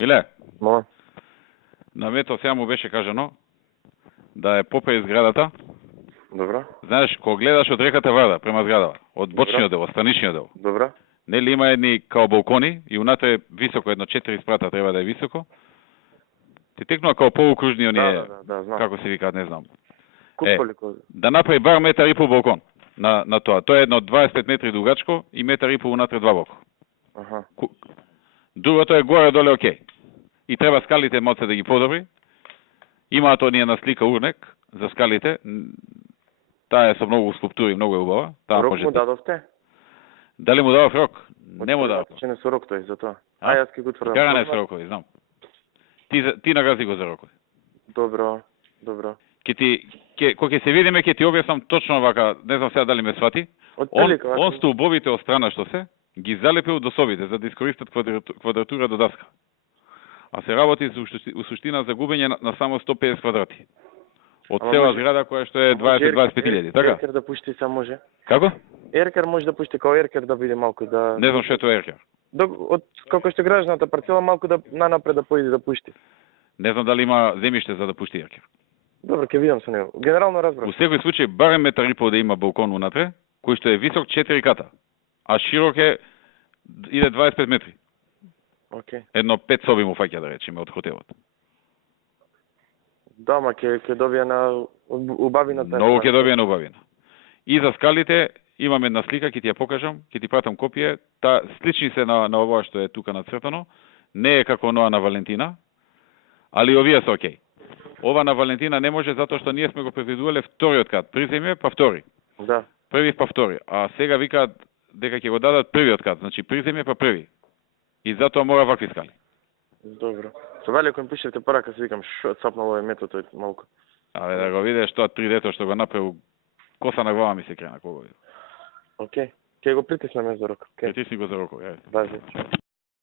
Иле, Мола. на мето сега му беше кажано да е покрај зградата. Добро. Знаеш, кога гледаш од реката Варда према зградава, од бочниот дел, од страничниот дел, Добро. нели има едни као балкони и унатре високо, едно 4 спрата треба да е високо. Ти текнува као полукружни оние, Да, знам. како се викаат, не знам. Куполи кој? Да направи бар метар и пол балкон на тоа. Тоа е едно 25 метри дугачко и метар и пол унатре два бока. Аха. Другото е горе-доле окей. И треба скалите моце да ги подобри. Имаат оние на слика урнек за скалите. Таа е со многу скулптури, многу е убава. Таа Рок може. му дадовте? Дали му дадов рок? Не му дадов. Че не со рок тој за тоа. А? Јас ќе го тврдам. Каране со рокови, знам. Ти нагази го за рокови. Добро. Кога ќе се видиме, ќе ти објаснам точно вака, не знам сега дали ме свати. Он столбовите од страна што се, ги залепил до собите за да искористат квадратура до даска. А се работи у суштина за губење на само 150 квадрати. Од цела зграда која што е 20-25 така? Еркер да пушти само може. Како? Еркер може да пушти као еркер да биде малку да... Не знам што е тоа еркер. Од како што гражданата парцела малку да нанапред да поиде да пушти. Не знам дали има земјиште за да пушти еркер. Добро, ќе видам со него. Генерално разбрав. У секој случај барем метар и пол да има балкон унатре, кој што е висок 4 ката, а широк е иде 25 метри. Океј. Едно 5 соби му фаќа да речеме од хотелот. Да, ма ќе добија на убавината. Многу ќе добие на убавина. И за скалите имам една слика, ќе ти ја покажам, ќе ти пратам копие. Слични се на ова што е тука нацртано. Не е како оноа на Валентина, али овие се окей. Ова на Валентина не може затоа што ние сме го предвидувале вториот кат, приземје па втори. Да. Први па втори, а сега викаат дека ќе го дадат првиот кат, значи приземје па први. И затоа мора вакви скали. Добро. Со Вали кој ми пишете порака, се викам што цапнало е метото малку. Абе да го видиш тоа 3D што го направил, коса на глава ми се крена кога го види. Океј. Ќе го притиснеме за рок. Притисни го за рокот, Важи.